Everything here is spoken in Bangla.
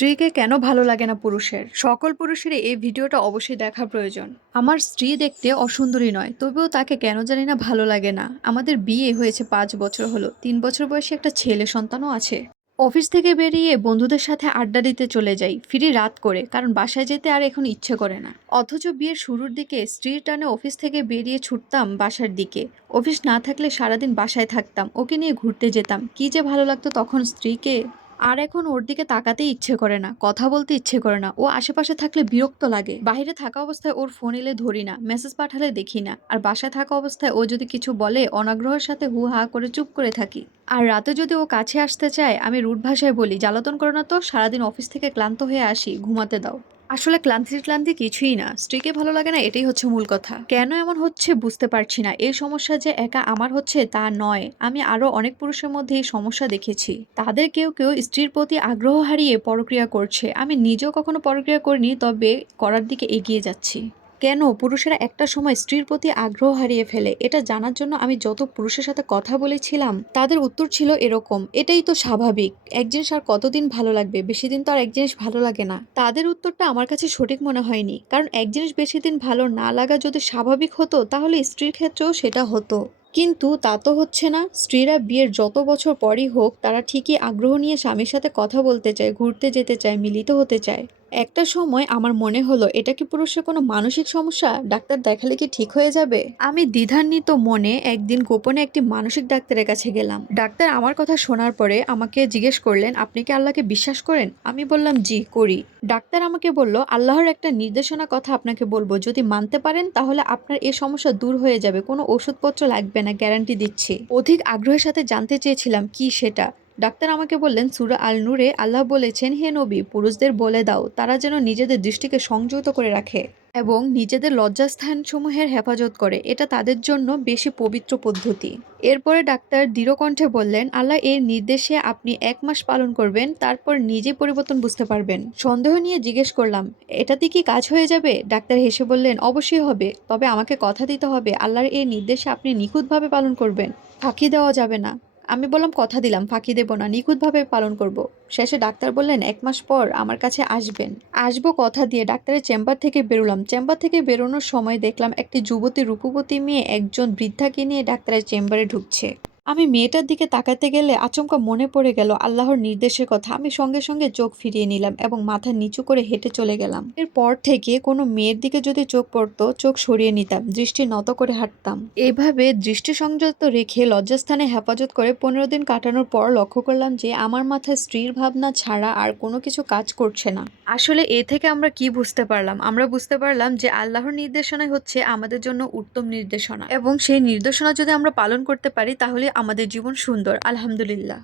স্ত্রীকে কেন ভালো লাগে না পুরুষের? সকল পুরুষেরই এই ভিডিওটা অবশ্যই দেখা প্রয়োজন। আমার স্ত্রী দেখতে অসুন্দরী নয়, তবুও তাকে কেন জানি না ভালো লাগে না। আমাদের বিয়ে হয়েছে ৫ বছর হলো। ৩ বছর বয়সী একটা ছেলে সন্তানও আছে। অফিস থেকে বেরিয়ে বন্ধুদের সাথে আড্ডা দিতে চলে যাই, ফিরি রাত করে, কারণ বাসায় যেতে আর এখন ইচ্ছে করে না। অথচ বিয়ের শুরুর দিকে স্ত্রীর টানে অফিস থেকে বেরিয়ে ছুটতাম বাসার দিকে। অফিস না থাকলে সারাদিন বাসায় থাকতাম, ওকে নিয়ে ঘুরতে যেতাম। কি যে ভালো লাগতো তখন স্ত্রীকে। আর এখন ওর দিকে তাকাতেই ইচ্ছে করে না, কথা বলতে ইচ্ছে করে না। ও আশেপাশে থাকলে বিরক্ত লাগে। বাইরে থাকা অবস্থায় ওর ফোন এলে ধরি না, মেসেজ পাঠালে দেখি না। আর বাসায় থাকা অবস্থায় ও যদি কিছু বলে অনাগ্রহের সাথে হু হা করে চুপ করে থাকি। আর রাতে যদি ও কাছে আসতে চায়, আমি রুড ভাষায় বলি, জ্বালাতন করো না তো, সারাদিন অফিস থেকে ক্লান্ত হয়ে আসি, ঘুমাতে দাও। আসলে ক্লান্তি কিছুই না, স্ত্রীকে ভালো লাগে না, এটাই হচ্ছে মূল কথা। কেন এমন হচ্ছে বুঝতে পারছি না। এই সমস্যা যে একা আমার হচ্ছে তা নয়, আমি আরো অনেক পুরুষের মধ্যে এই সমস্যা দেখেছি। তাদের কেউ কেউ স্ত্রীর প্রতি আগ্রহ হারিয়ে পরক্রিয়া করছে। আমি নিজেও কখনো পরক্রিয়া করিনি, তবে করার দিকে এগিয়ে যাচ্ছি। কেন পুরুষেরা একটা সময় স্ত্রীর প্রতি আগ্রহ হারিয়ে ফেলে, এটা জানার জন্য আমি যত পুরুষের সাথে কথা বলেছিলাম, তাদের উত্তর ছিল এরকম: এটাই তো স্বাভাবিক, এক জিনিস আর কতদিন ভালো লাগবে, বেশি দিন তো আর এক জিনিস ভালো লাগে না। তাদের উত্তরটা আমার কাছে সঠিক মনে হয়নি, কারণ এক জিনিস বেশি দিন ভালো না লাগা যদি স্বাভাবিক হতো, তাহলে স্ত্রীর ক্ষেত্রেও সেটা হতো। কিন্তু তা তো হচ্ছে না। স্ত্রীরা বিয়ের যত বছর পরই হোক, তারা ঠিকই আগ্রহ নিয়ে স্বামীর সাথে কথা বলতে চায়, ঘুরতে যেতে চায়, মিলিত হতে চায়। একটা সময় আমার মনে হলো, এটা কি পুরুষের কোনো মানসিক সমস্যা? ডাক্তার দেখালে কি ঠিক হয়ে যাবে? আমি দ্বিধান্বিত মনে একদিন গোপনে একটি মানসিক ডাক্তারের কাছে গেলাম। ডাক্তার আমার কথা শোনার পরে আমাকে জিজ্ঞেস করলেন, আপনি কি আল্লাহকে বিশ্বাস করেন? আমি বললাম, জি করি। ডাক্তার আমাকে বলল, আল্লাহর একটা নির্দেশনা কথা আপনাকে বলবো, যদি মানতে পারেন তাহলে আপনার এই সমস্যা দূর হয়ে যাবে, কোনো ওষুধপত্র লাগবে না, গ্যারান্টি দিচ্ছি। অধিক আগ্রহের সাথে জানতে চেয়েছিলাম কি সেটা। ডাক্তার আমাকে বললেন, সূরা আল নূরে আল্লাহ বলেছেন, হে নবী, পুরুষদের বলে দাও তারা যেন নিজেদের দৃষ্টিকে সংযত করে রাখে এবং নিজেদের লজ্জাস্থানসমূহের হেফাজত করে, এটা তাদের জন্য বেশি পবিত্র পদ্ধতি। এরপরে ডাক্তার দৃঢ় কণ্ঠে বললেন, আল্লাহ এর নির্দেশে আপনি 1 মাস পালন করবেন, তারপর নিজে পরিবর্তন বুঝতে পারবেন। সন্দেহ নিয়ে জিজ্ঞেস করলাম, এটাতে কি কাজ হয়ে যাবে? ডাক্তার হেসে বললেন, অবশ্যই হবে, তবে আমাকে কথা দিতে হবে আল্লাহর এই নির্দেশে আপনি নিখুঁতভাবে পালন করবেন, ফাঁকি দেওয়া যাবে না। আমি বললাম, কথা দিলাম, ফাঁকি দেব না, নিখুঁতভাবে পালন করব। শেষে ডাক্তার বললেন, 1 মাস পর আমার কাছে আসবেন। আসবো কথা দিয়ে ডাক্তারের চেম্বার থেকে বেরোলাম। চেম্বার থেকে বেরোনোর সময় দেখলাম একটি যুবতী রূপবতী মেয়ে একজন বৃদ্ধাকে নিয়ে ডাক্তারের চেম্বারে ঢুকছে। আমি মেয়েটার দিকে তাকাতে গেলে আচমকা মনে পড়ে গেল আল্লাহর নির্দেশের কথা। আমি সঙ্গে সঙ্গে চোখ ফিরিয়ে নিলাম এবং মাথা নিচু করে হেঁটে চলে গেলাম। এরপর থেকে কোনো মেয়ের দিকে যদি চোখ পড়তো, চোখ সরিয়ে নিতাম, দৃষ্টি নত করে হাঁটতাম। এভাবে দৃষ্টি সংযত রেখে লজ্জাস্থানে হেফাজত করে 15 দিন কাটানোর পর লক্ষ্য করলাম যে আমার মাথায় স্ত্রীর ভাবনা ছাড়া আর কোনো কিছু কাজ করছে না। আসলে এ থেকে আমরা কি বুঝতে পারলাম? আমরা বুঝতে পারলাম যে আল্লাহর নির্দেশনাই হচ্ছে আমাদের জন্য উত্তম নির্দেশনা, এবং সেই নির্দেশনা যদি আমরা পালন করতে পারি তাহলে আমাদের জীবন সুন্দর, আলহামদুলিল্লাহ।